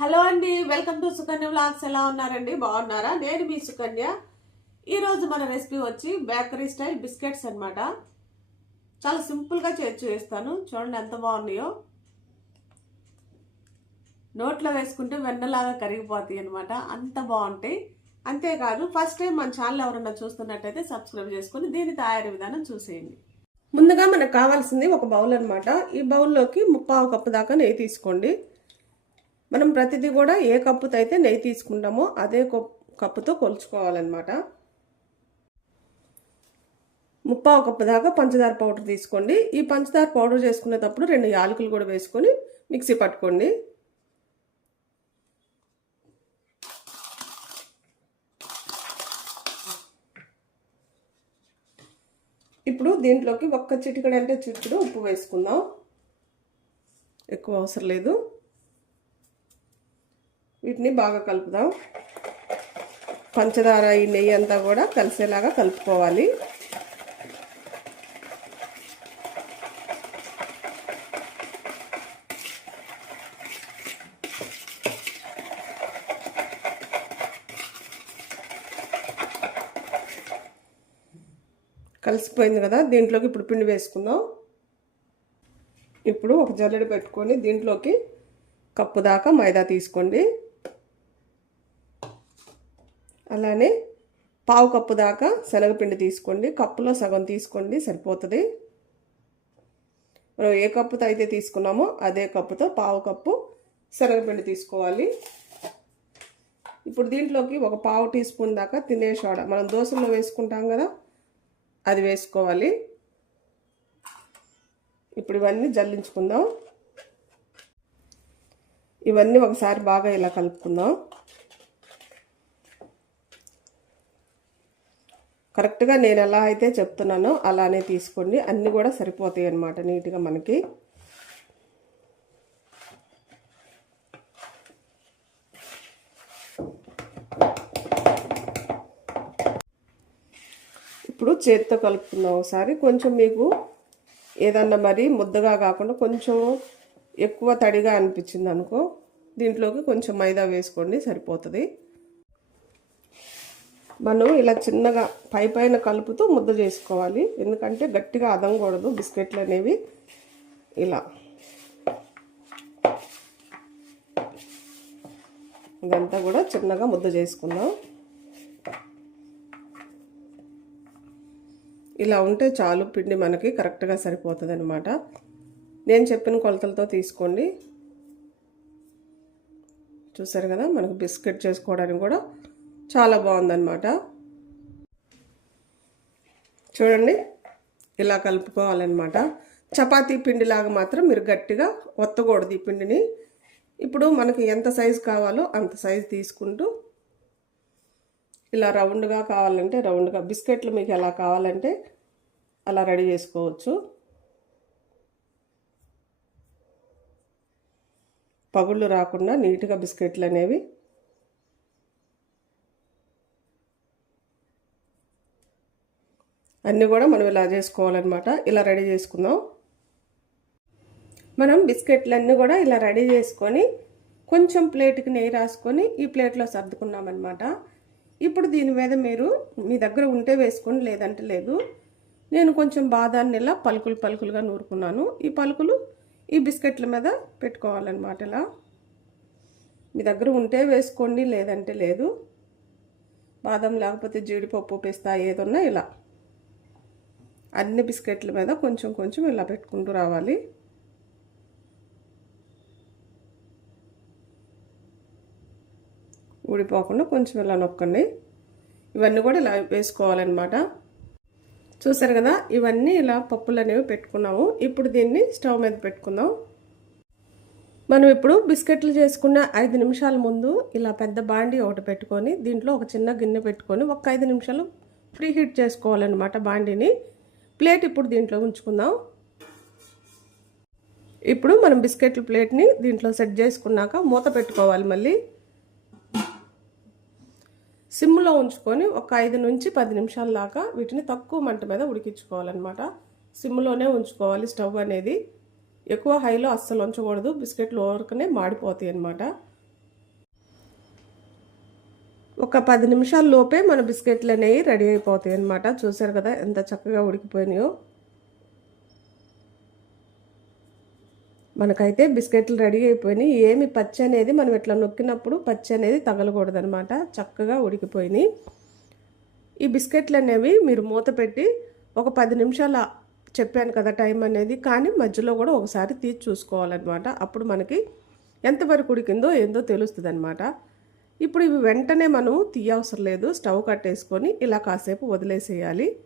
Hello అండి welcome to Sukanya vlogs. ఎలా ఉన్నారండి? బాగున్నారా? నేను మీ సుకన్య. ఈరోజు మన రెసిపీ వచ్చి బేకరీ స్టైల్ బిస్కెట్స్ అనమాట చాలా సింపుల్గా చేసి చేస్తాను చూడండి ఎంత బాగున్నాయో. నోట్లో వేసుకుంటే వెన్నలాగా కరిగిపోతాయి అనమాట అంత బాగుంటాయి. అంతేకాదు ఫస్ట్ టైం మన ఛానల్ ఎవరన్నా చూస్తున్నట్టయితే సబ్స్క్రైబ్ చేసుకుని దీని తయారీ విధానం చూసేయండి. ముందుగా మనకు కావాల్సింది ఒక బౌల్ అనమాట ఈ బౌల్లోకి ముప్పావు కప్పు దాకా నెయ్యి తీసుకోండి. మనం ప్రతిదీ కూడా ఏ కప్పుతో అయితే నెయ్యి తీసుకుంటామో అదే కప్పుతో కొలుచుకోవాలన్నమాట. ముప్పావు కప్పు దాకా పంచదార పౌడర్ తీసుకోండి. ఈ పంచదార పౌడర్ చేసుకునేటప్పుడు రెండు యాలకులు కూడా వేసుకొని మిక్సీ పట్టుకోండి. ఇప్పుడు దీంట్లోకి ఒక్క చిటికడు అంటే చిటికడు ఉప్పు వేసుకుందాం. ఎక్కువ అవసరం లేదు. వీటిని బాగా కలుపుదాం. పంచదార ఈ నెయ్యి అంతా కూడా కలిసేలాగా కలుపుకోవాలి. కలిసిపోయింది కదా దీంట్లోకి ఇప్పుడు పిండి వేసుకుందాం. ఇప్పుడు ఒక జల్లెడ పెట్టుకొని దీంట్లోకి కప్పు దాకా మైదా తీసుకోండి. అలానే పావు కప్పు దాకా శనగపిండి తీసుకోండి. కప్పులో సగం తీసుకోండి. సరిపోతుంది. మనం ఏ కప్పుతో అయితే తీసుకున్నామో అదే కప్పుతో పావు కప్పు శనగపిండి తీసుకోవాలి. ఇప్పుడు దీంట్లోకి ఒక పావు టీ స్పూన్ దాకా తినే సోడా మనం దోశల్లో వేసుకుంటాం కదా అది వేసుకోవాలి. ఇప్పుడు ఇవన్నీ జల్లించుకుందాం. ఇవన్నీ ఒకసారి బాగా ఇలా కలుపుకుందాం. కరెక్ట్గా నేను ఎలా అయితే చెప్తున్నానో అలానే తీసుకోండి. అన్నీ కూడా సరిపోతాయి అన్నమాట నీట్గా మనకి. ఇప్పుడు చేతితో కలుపుకుందాం ఒకసారి. కొంచెం మీకు ఏదన్నా మరి ముద్దగా కాకుండా కొంచెం ఎక్కువ తడిగా అనిపించింది అనుకో దీంట్లోకి కొంచెం మైదా వేసుకోండి సరిపోతుంది. మనం ఇలా చిన్నగా పై పైన కలుపుతూ ముద్ద చేసుకోవాలి. ఎందుకంటే గట్టిగా అదంకూడదు బిస్కెట్లు అనేవి ఇలా. ఇదంతా కూడా చిన్నగా ముద్ద చేసుకుందాం. ఇలా ఉంటే చాలు పిండి మనకి కరెక్ట్గా సరిపోతుంది అనమాట నేను చెప్పిన కొలతలతో తీసుకోండి. చూసారు కదా మనకు బిస్కెట్ చేసుకోవడానికి కూడా చాలా బాగుందన్నమాట. చూడండి ఇలా కలుపుకోవాలన్నమాట. చపాతీ పిండిలాగా మాత్రం మీరు గట్టిగా ఒత్తకూడదు ఈ పిండిని. ఇప్పుడు మనకి ఎంత సైజు కావాలో అంత సైజు తీసుకుంటూ ఇలా రౌండ్గా కావాలంటే రౌండ్గా బిస్కెట్లు మీకు ఎలా కావాలంటే అలా రెడీ చేసుకోవచ్చు. పగుళ్ళు రాకుండా నీట్గా బిస్కెట్లు అనేవి అన్నీ కూడా మనం ఇలా చేసుకోవాలన్నమాట. ఇలా రెడీ చేసుకుందాం. మనం బిస్కెట్లన్నీ కూడా ఇలా రెడీ చేసుకొని కొంచెం ప్లేట్కి నెయ్యి రాసుకొని ఈ ప్లేట్లో సర్దుకున్నామన్నమాట. ఇప్పుడు దీని మీద మీరు మీ దగ్గర ఉంటే వేసుకోండి లేదంటే లేదు. నేను కొంచెం బాదాన్ని ఇలా పలుకులు పలుకులుగా నూరుకున్నాను. ఈ పలుకులు ఈ బిస్కెట్ల మీద పెట్టుకోవాలన్నమాట ఇలా. మీ దగ్గర ఉంటే వేసుకోండి లేదంటే లేదు. బాదం లేకపోతే జీడిపప్పు పిస్తా ఏదన్నా ఇలా. అన్ని బిస్కెట్ల మీద కొంచెం కొంచెం ఇలా పెట్టుకుంటూ రావాలి. ఊడిపోకుండా కొంచెం ఇలా నొక్కండి. ఇవన్నీ కూడా ఇలా వేసుకోవాలన్నమాట. చూసారు కదా ఇవన్నీ ఇలా పప్పులు అనేవి పెట్టుకున్నాము. ఇప్పుడు దీన్ని స్టవ్ మీద పెట్టుకుందాం. మనం ఇప్పుడు బిస్కెట్లు చేసుకున్న ఐదు నిమిషాల ముందు ఇలా పెద్ద బాండి ఒకటి పెట్టుకొని దీంట్లో ఒక చిన్న గిన్నె పెట్టుకొని ఒక ఐదు నిమిషాలు ఫ్రీ హీట్ చేసుకోవాలన్నమాట బాండిని. ప్లేట్ ఇప్పుడు దీంట్లో ఉంచుకుందాం. ఇప్పుడు మనం బిస్కెట్ల ప్లేట్ని దీంట్లో సెట్ చేసుకున్నాక మూత పెట్టుకోవాలి మళ్ళీ. సిమ్లో ఉంచుకొని ఒక ఐదు నుంచి పది నిమిషాల దాకా వీటిని తక్కువ మంట మీద ఉడికించుకోవాలన్నమాట. సిమ్లోనే ఉంచుకోవాలి స్టవ్ అనేది. ఎక్కువ హైలో అస్సలు ఉంచకూడదు. బిస్కెట్లు ఓరకనే మాడిపోతాయి అన్నమాట ఒక పది నిమిషాల లోపే మన బిస్కెట్లు అనేవి రెడీ అయిపోతాయి అన్నమాట. చూసారు కదా ఎంత చక్కగా ఉడికిపోయినాయో. మనకైతే బిస్కెట్లు రెడీ అయిపోయినాయి. ఏమి పచ్చి అనేది మనం ఇట్లా నొక్కినప్పుడు పచ్చి అనేది తగలకూడదనమాట చక్కగా ఉడికిపోయినాయి. ఈ బిస్కెట్లు అనేవి మీరు మూత పెట్టి ఒక పది నిమిషాల చెప్పాను కదా టైం అనేది కానీ మధ్యలో కూడా ఒకసారి తీసి చూసుకోవాలన్నమాట. అప్పుడు మనకి ఎంతవరకు ఉడికిందో ఏందో తెలుస్తుంది అనమాట ఇప్పుడు ఇవి వెంటనే మనం తీయవసరం లేదు స్టవ్ కట్టేసుకొని ఇలా కాసేపు వదిలేసేయాలి.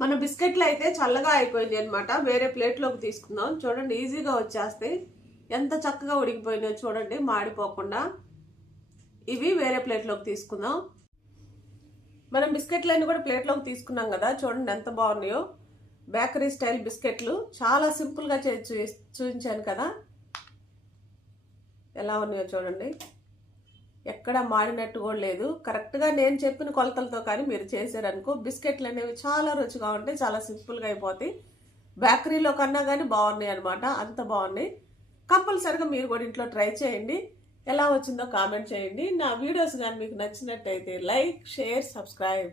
మన బిస్కెట్లు అయితే చల్లగా అయిపోయింది అనమాట వేరే ప్లేట్లోకి తీసుకుందాం. చూడండి ఈజీగా వచ్చేస్తాయి ఎంత చక్కగా ఉడికిపోయినాయో చూడండి మాడిపోకుండా. ఇవి వేరే ప్లేట్లోకి తీసుకుందాం. మనం బిస్కెట్లన్నీ కూడా ప్లేట్లోకి తీసుకున్నాం కదా చూడండి ఎంత బాగున్నాయో. బేకరీ స్టైల్ బిస్కెట్లు. చాలా సింపుల్గా చూ- చూపించాను కదా. ఎలా ఉన్నాయో చూడండి. ఎక్కడ మాడినట్టు కూడా లేదు. కరెక్ట్గా నేను చెప్పిన కొలతలతో కానీ మీరు చేశారనుకో బిస్కెట్లు అనేవి చాలా రుచిగా ఉంటాయి చాలా సింపుల్గా అయిపోతాయి. బేకరీలో కన్నా కానీ బాగున్నాయి అనమాట అంత బాగున్నాయి. కంపల్సరిగా మీరు కూడా ఇంట్లో ట్రై చేయండి. ఎలా వచ్చిందో కామెంట్ చేయండి. నా వీడియోస్ కానీ మీకు నచ్చినట్టయితే లైక్ షేర్ సబ్స్క్రైబ్.